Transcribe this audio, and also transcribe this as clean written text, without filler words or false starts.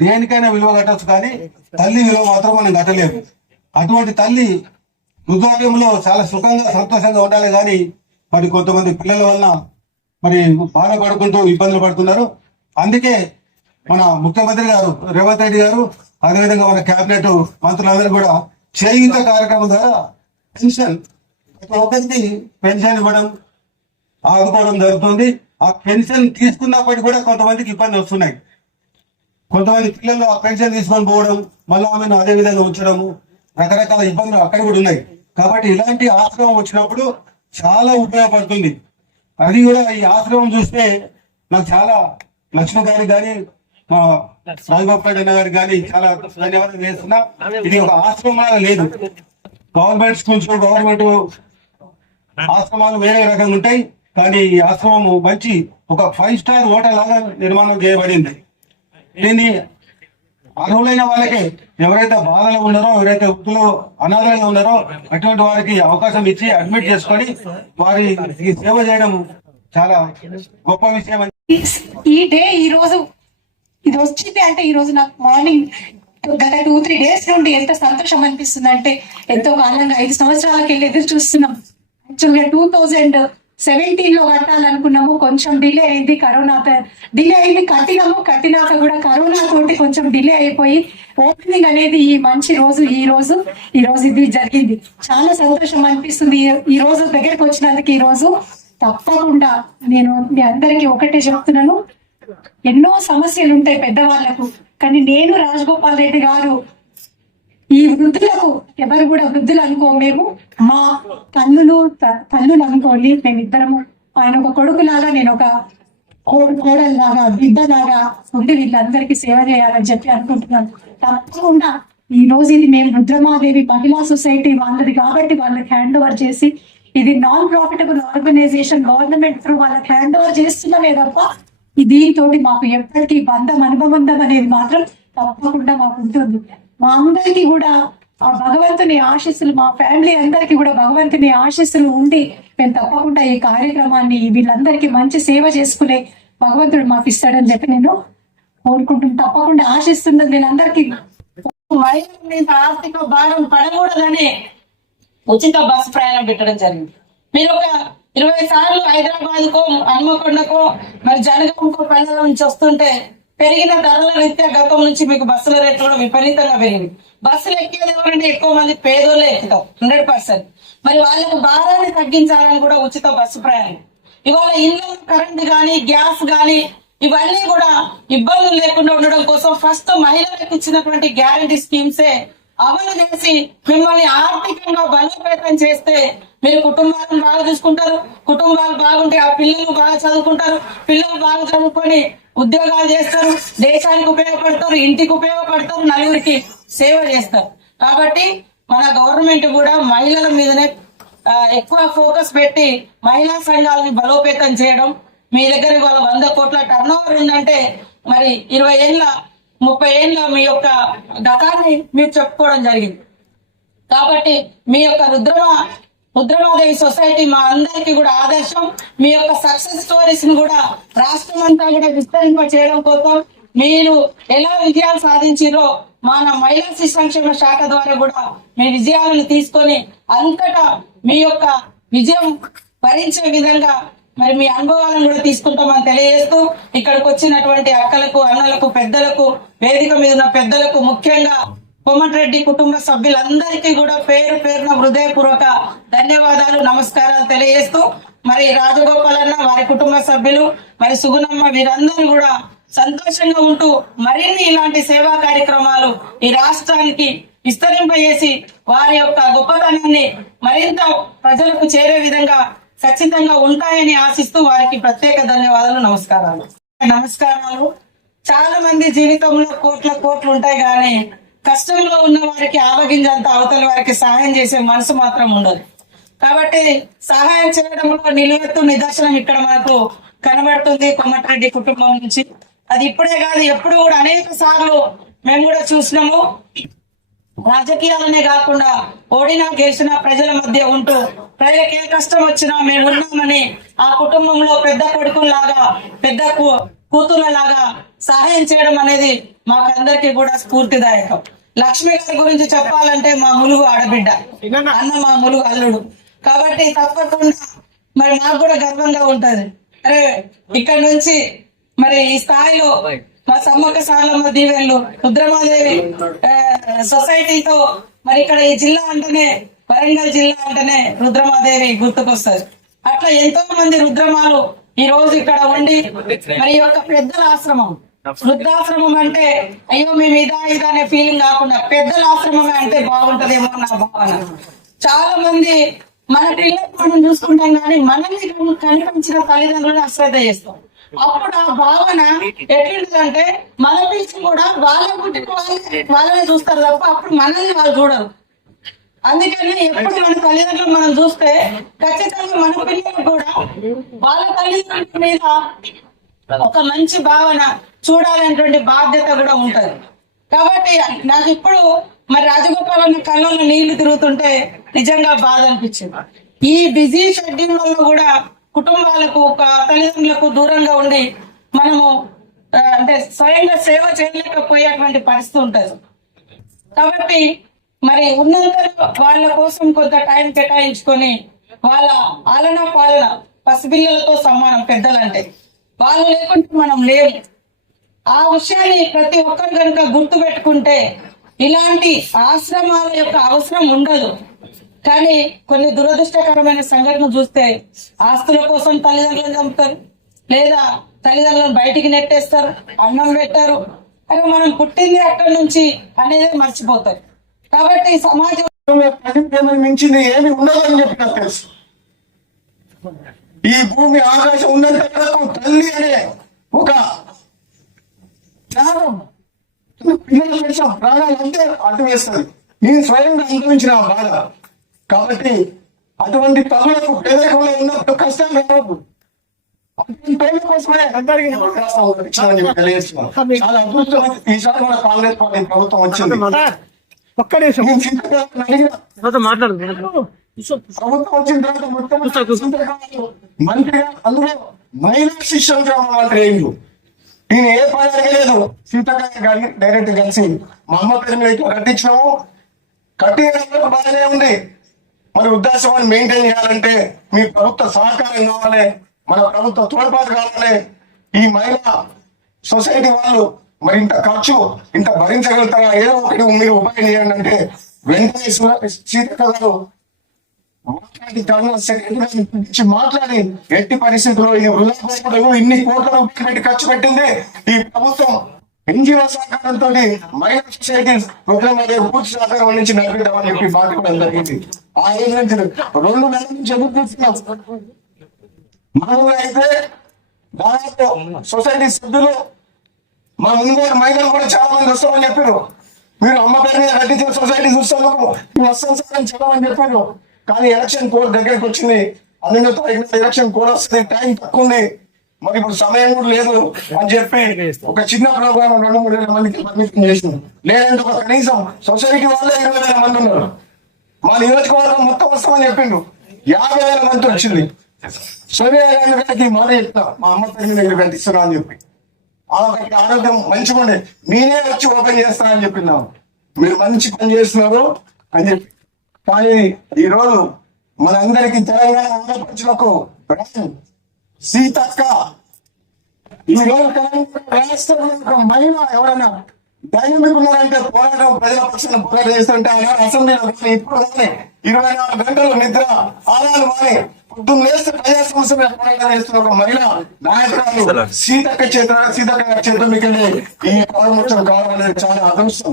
దేనికైనా విలువ కట్టచ్చు, కానీ తల్లి విలువ మాత్రం మనం కట్టలేము. అటువంటి తల్లి వృద్ధాప్యంలో చాలా సుఖంగా సంతోషంగా ఉండాలి, కానీ మరి కొంతమంది పిల్లల వలన మరి బాధపడుకుంటూ ఇబ్బందులు పడుతున్నారు. అందుకే మన ముఖ్యమంత్రి గారు రేవంత్ రెడ్డి గారు, అదేవిధంగా మన కేబినెట్ మంత్రులందరూ కూడా చేయూత కార్యక్రమం ద్వారా పెన్షన్ ప్రతి ఒక్కరికి పెన్షన్ ఇవ్వడం ఆదుకోవడం జరుగుతుంది. ఆ పెన్షన్ తీసుకున్నప్పటికీ కూడా కొంతమందికి ఇబ్బంది వస్తున్నాయి. కొంతమంది పిల్లలు ఆ పెన్షన్ తీసుకొని పోవడం, మళ్ళీ ఆమెను అదే విధంగా ఉంచడము, రకరకాల ఇబ్బందులు అక్కడ కూడా ఉన్నాయి. కాబట్టి ఇలాంటి ఆశ్రమం వచ్చినప్పుడు చాలా ఉపయోగపడుతుంది. అది కూడా ఈ ఆశ్రమం చూస్తే నాకు చాలా లక్ష్మి గారికి కానీ మా రాజగోపాల్ అన్న గారికి కానీ చాలా ధన్యవాదాలు చేస్తున్నా. ఇది ఒక ఆశ్రమం లేదు. గవర్నమెంట్ స్కూల్స్, గవర్నమెంట్ ఆశ్రమాలు వేరే రకంగా ఉంటాయి, కానీ ఈ ఆశ్రమం మంచి ఒక 5 స్టార్ హోటల్ లాగా నిర్మాణం చేయబడింది. దీన్ని అర్హులైన వాళ్ళకి, ఎవరైతే బాధలో ఉన్నారో, ఎవరైతే వృత్తులో అనాథంగా ఉన్నారో అటువంటి వారికి అవకాశం ఇచ్చి అడ్మిట్ చేసుకొని వారికి సేవ చేయడం చాలా గొప్ప విషయం. ఈ డే ఈ రోజు ఇది వచ్చింది అంటే, ఈ రోజు నాకు మార్నింగ్ గత 2-3 డేస్ నుండి ఎంత సంతోషం అనిపిస్తుంది అంటే, ఎంతో కాలంగా 5 సంవత్సరాలకి వెళ్ళి ఎదురు చూస్తున్నాం. యాక్చువల్గా 2017లో కట్టాలనుకున్నాము, కొంచెం డిలే అయింది. కరోనా డిలే అయింది, కట్టినాక కూడా కరోనా తోటి కొంచెం డిలే అయిపోయి ఓపెనింగ్ అనేది ఈ మంచి రోజు ఈ రోజు ఇది జరిగింది. చాలా సంతోషం అనిపిస్తుంది. ఈ రోజు దగ్గరికి వచ్చినందుకు ఈ రోజు తప్పకుండా నేను మీ అందరికీ ఒకటే చెప్తున్నాను, ఎన్నో సమస్యలు ఉంటాయి పెద్దవాళ్లకు, కానీ నేను రాజగోపాల్ రెడ్డి గారు ఈ వృద్ధులకు, ఎవరు కూడా వృద్ధులు అనుకో, మేము మా తల్లులు అనుకోండి, మేమిద్దరము, ఆయన ఒక కొడుకులాగా, నేను ఒక కోడల్లాగా, బిడ్డలాగా ఉండి వీళ్ళందరికీ సేవ చేయాలని చెప్పి అనుకుంటున్నాను. తప్పకుండా ఈ రోజు ఇది మేము రుద్రమాదేవి మహిళా సొసైటీ వాళ్ళది కాబట్టి వాళ్ళకి హ్యాండ్ ఓవర్ చేసి, ఇది non profitable organisation, government through వాళ్ళకి హ్యాండ్ ఓవర్ చేస్తున్నామే తప్ప దీంతో మాకు ఎప్పటికీ అనుబంధం అనేది మాత్రం తప్పకుండా మాకు ఉంటుంది. మా అందరికీ కూడా ఆ భగవంతుని ఆశీస్సులు, మా ఫ్యామిలీ అందరికీ కూడా భగవంతుని ఆశీస్సులు ఉండి మేము తప్పకుండా ఈ కార్యక్రమాన్ని వీళ్ళందరికీ మంచి సేవ చేసుకునే భగవంతుడు మాకు ఇస్తాడని చెప్పి నేను కోరుకుంటున్నాను. తప్పకుండా ఆశిస్తున్నాను. నేను అందరికీ ఆర్థిక భారం పడకూడదని ఉచిత బస్సు ప్రయాణం పెట్టడం జరిగింది. మీరు ఒక 20 సార్లు హైదరాబాద్ కో, హనుమకొండకో, మరి జనగాంకో ప్రజల నుంచి వస్తుంటే పెరిగిన ధరల రీత్యా గతం నుంచి మీకు బస్సుల రేట్లు కూడా విపరీతంగా పెరిగింది. బస్సులు ఎక్కేది ఎవరంటే ఎక్కువ మంది పేదోళ్ళే ఎక్కుతాం 100%. మరి వాళ్ళకు భారాన్ని తగ్గించాలని కూడా ఉచిత బస్సు ప్రయాణం. ఇవాళ ఇళ్ళ కరెంట్ గాని, గ్యాస్ గాని, ఇవన్నీ కూడా ఇబ్బందులు లేకుండా ఉండడం కోసం ఫస్ట్ మహిళలకు ఇచ్చినటువంటి గ్యారంటీ స్కీమ్సే అమలు చేసి మిమ్మల్ని ఆర్థికంగా బలోపేతం చేస్తే మీరు కుటుంబాలను బాగా చూసుకుంటారు. కుటుంబాలు బాగుంటే ఆ పిల్లలు బాగా చదువుకుంటారు. పిల్లలు బాగా చదువుకొని ఉద్యోగాలు చేస్తారు, దేశానికి ఉపయోగపడతారు, ఇంటికి ఉపయోగపడతారు, నలుగురికి సేవ చేస్తారు. కాబట్టి మన గవర్నమెంట్ కూడా మహిళల మీదనే ఎక్కువ ఫోకస్ పెట్టి మహిళా సంఘాలని బలోపేతం చేయడం. మీ దగ్గర ఇవాళ 100 కోట్ల టర్నోవర్ ఉందంటే మరి 20 ఏళ్ళ 30 ఏళ్ళ మీ యొక్క గతాన్ని మీరు చెప్పుకోవడం జరిగింది. కాబట్టి మీ యొక్క రుద్రమాదేవి సొసైటీ మా అందరికి కూడా ఆదర్శం. మీ యొక్క సక్సెస్ స్టోరీస్ ని కూడా రాష్ట్రం అంతా కూడా విస్తరింప చేయడం కోసం మీరు ఎలా విజయాలు సాధించారో మన మహిళా శిశు సంక్షేమ శాఖ ద్వారా కూడా మీ విజయాలను తీసుకొని అంతటా మీ యొక్క విజయం భరించే విధంగా మరి మీ అనుభవాలను కూడా తీసుకుంటామని తెలియజేస్తూ, ఇక్కడికి వచ్చినటువంటి అక్కలకు, అన్నలకు, పెద్దలకు, వేదిక మీద ఉన్న పెద్దలకు, ముఖ్యంగా కోమటిరెడ్డి కుటుంబ సభ్యులందరికీ కూడా పేరు పేరున హృదయపూర్వక ధన్యవాదాలు, నమస్కారాలు తెలియజేస్తూ, మరి రాజగోపాల్ అన్న, వారి కుటుంబ సభ్యులు, మరి సుగుణమ్మ, వీరందరూ కూడా సంతోషంగా ఉంటూ మరిన్ని ఇలాంటి సేవా కార్యక్రమాలు ఈ రాష్ట్రానికి విస్తరింపజేసి వారి యొక్క గొప్పతనాన్ని మరింత ప్రజలకు చేరే విధంగా ఖచ్చితంగా ఉంటాయని ఆశిస్తూ వారికి ప్రత్యేక ధన్యవాదాలు, నమస్కారాలు. చాలా మంది జీవితంలో కోట్లు ఉంటాయి, కానీ కష్టంలో ఉన్న వారికి ఆవగింజంత అవతల వారికి సహాయం చేసే మనసు మాత్రం ఉండదు. కాబట్టి సహాయం చేయడంలో నిలువెత్తు నిదర్శనం ఇక్కడ మనకు కనబడుతుంది కోమటిరెడ్డి కుటుంబం నుంచి. అది ఇప్పుడే కాదు, ఎప్పుడు కూడా అనేక సార్లు మేము కూడా చూసినాము. రాజకీయాలనే కాకుండా ఓడినా గెలిచినా ప్రజల మధ్య ఉంటూ ప్రజలకు ఏ కష్టం వచ్చినా మేము ఉన్నామని ఆ కుటుంబంలో పెద్ద కొడుకులాగా పెద్ద కూతుర్లలాగా సహాయం చేయడం అనేది మాకందరికి కూడా స్ఫూర్తిదాయకం. లక్ష్మి గారి గురించి చెప్పాలంటే మా ములుగు ఆడబిడ్డ, అన్న మా ములుగు అల్లుడు. కాబట్టి తప్పకుండా మరి నాకు కూడా గర్వంగా ఉంటది. అరే ఇక్కడ నుంచి మరి ఈ స్థాయిలో మా సమ్మక్క సారలమ్మ దీవెన్లు, రుద్రమాదేవి సొసైటీతో మరి ఇక్కడ ఈ జిల్లా అంటేనే, వరంగల్ జిల్లా అంటేనే రుద్రమాదేవి గుర్తుకొస్తారు. అట్లా ఎంతో మంది రుద్రమాలు ఈ రోజు ఇక్కడ ఉండి మరి ఈ యొక్క పెద్దల ఆశ్రమం, వృద్ధాశ్రమం అంటే అయ్యో మేము ఇదా అనే ఫీలింగ్ కాకుండా పెద్దల ఆశ్రమమే అంటే బాగుంటదేమో నా భావన. చాలా మంది మన పిల్లలు మనం చూసుకుంటాం కానీ మనల్ని కనిపించిన తల్లిదండ్రులను అశ్రద్ధ చేస్తాం. అప్పుడు ఆ భావన ఎట్లుంటదంటే మన పిల్లలు కూడా వాళ్ళ గురించి వాళ్ళనే చూస్తారు తప్ప అప్పుడు మనల్ని వాళ్ళు చూడరు. అందుకని ఎప్పుడు మన తల్లిదండ్రులు మనం చూస్తే ఖచ్చితంగా మన పిల్లలు కూడా వాళ్ళ తల్లిదండ్రుల మీద ఒక మంచి భావన చూడాలనేటువంటి బాధ్యత కూడా ఉంటది. కాబట్టి నాకు ఇప్పుడు మరి రాజగోపాల్ అన్న కళ్ళలో నీళ్లు తిరుగుతుంటే నిజంగా బాధ అనిపించింది. ఈ బిజీ షెడ్యూల్ వల్ల కూడా కుటుంబాలకు తల్లిదండ్రులకు దూరంగా ఉండి మనము అంటే స్వయంగా సేవ చేయలేకపోయేటువంటి పరిస్థితి ఉంటది. కాబట్టి మరి ఉన్నంతలో వాళ్ళ కోసం కొంత టైం కేటాయించుకొని వాళ్ళ ఆలన పాలన పసిపిల్లలతో సమానం పెద్దలంటే, వాళ్ళు లేకుంటే మనం లేవు. ఆ విషయాన్ని ప్రతి ఒక్కరు కనుక గుర్తు పెట్టుకుంటే ఇలాంటి ఆశ్రమాల యొక్క అవసరం ఉండదు. కానీ కొన్ని దురదృష్టకరమైన సంఘటనలు చూస్తే ఆస్తుల కోసం తల్లిదండ్రులను చంపుతారు, లేదా తల్లిదండ్రులను బయటికి నెట్టేస్తారు, అన్నం పెట్టారు, అలా మనం పుట్టింది అక్కడి నుంచి అనేది మర్చిపోతారు. కాబట్టి సమాజం మించింది ఏమి ఉండదని చెప్పి నాకు తెలుసు. ఈ భూమి ఆకాశం ఉన్నంత వరకు తల్లి అనే ఒక త్యాగం పిల్లల కోసం ప్రాణాలు అంతే అడ్డు వేస్తుంది. నేను స్వయంగా అనుభవించిన ఆ బాధ. కాబట్టి అటువంటి తల్లులకు పేదరికంలో ఉన్నప్పుడు కష్టాలు రావద్దు. అటువంటి పేద కోసమే అందరికీ తెలియజేస్తున్నాను. చాలా అదృష్టం ఈసారి మన కాంగ్రెస్ పార్టీ ప్రభుత్వం వచ్చింది. ఒక్క నిమిషం మాట్లాడు. ప్రభుత్వం వచ్చిన తర్వాత మొత్తం మంత్రిగా అందులో మహిళా శిక్షణ మంత్రి అయింది. నేను ఏ పని అడగలేదు, సీతాకాయ గారిని డైరెక్ట్ కలిసి మా అమ్మ పేరు మీద కట్టించినాము. కట్టిన బాగానే ఉంది. మరి వృద్ధాశ్రమాన్ని మెయింటైన్ చేయాలంటే మీ ప్రభుత్వ సహకారం కావాలి, మన ప్రభుత్వ తోడ్పాటు కావాలి. ఈ మహిళా సొసైటీ వాళ్ళు మరి ఇంత ఖర్చు ఇంత భరించగలుగుతారా, ఏదో ఒకటి మీరు ఉపాయం చేయండి అంటే వెంటనే సీతక్క గారు మాట్లాడి ఎట్టి పరిస్థితుల్లో ఈ వృద్ధాశ్రమాలు ఇన్ని కోట్ల రూపాయలు పెట్టి ఖర్చు పెట్టింది ఈ ప్రభుత్వం. ఎన్జిఓ సహకారంతో మహిళా సొసైటీ ప్రోగ్రామ్ అదే పూర్తి సహకారం నుంచి నడిపిద్దామని చెప్పి బాధ్యత జరిగింది. ఆ రోజు నుంచి 2 నెలల నుంచి ఎదుర్కొస్తున్నాం. మామూలుగా అయితే దాదాపు సొసైటీ సభ్యులు మా ముందు మహిళలు కూడా చాలా మంది వస్తామని చెప్పారు. మీరు అమ్మ పేరు మీద కట్టించిన సొసైటీ చూస్తాము వస్తాం సార్ అని చెప్పమని చెప్పారు. కానీ ఎలక్షన్ కోడ్ దగ్గరికి వచ్చింది. 12వ తారీఖున ఎలక్షన్ కోడ్ వస్తుంది, టైం తక్కువ ఉంది, మరి ఇప్పుడు సమయం కూడా లేదు అని చెప్పి ఒక చిన్న ప్రోగ్రామ్ 2-3 మందికి పర్మిషన్ చేసింది. లేదంటే ఒక కనీసం సొసైటీ వాళ్ళే 20,000 మంది ఉన్నారు. మా నియోజకవర్గం మొత్తం వస్తామని చెప్పిండు. 50,000 మంది వచ్చింది. సోనియా గాంధీ గారికి మాట చెప్తా, మా అమ్మ పేరు మీద కట్టిస్తున్నా అని చెప్పి ఆరోగ్యం మంచిగా ఉండే నేనే వచ్చి ఓపెన్ చేస్తానని చెప్పినాము. మీరు మంచి పని చేస్తున్నారు అని చెప్పి. కానీ ఈ రోజు మనందరికి తెలంగాణ ఆడపడుచులకు సీతక్క ఈ రోజు తెలంగాణ రాష్ట్రంలో ఒక మహిళ ఎవరైనా ధైర్యం ఉన్నారంటే పోరాటం ప్రజల పక్షాన పోరాటం చేస్తుంటే అసెంబ్లీలో ఇప్పుడు కానీ 24 గంటలు నిద్ర ఆరాలు మాని పొద్దున్న లేస్తే ప్రజా సమస్య మీద పోరాటం చేస్తున్న ఒక మహిళ నాయకురాలు సీతక్క చేతుల మీకు ఈ ప్రారంభోత్సవం కావాలనేది చాలా అదృష్టం.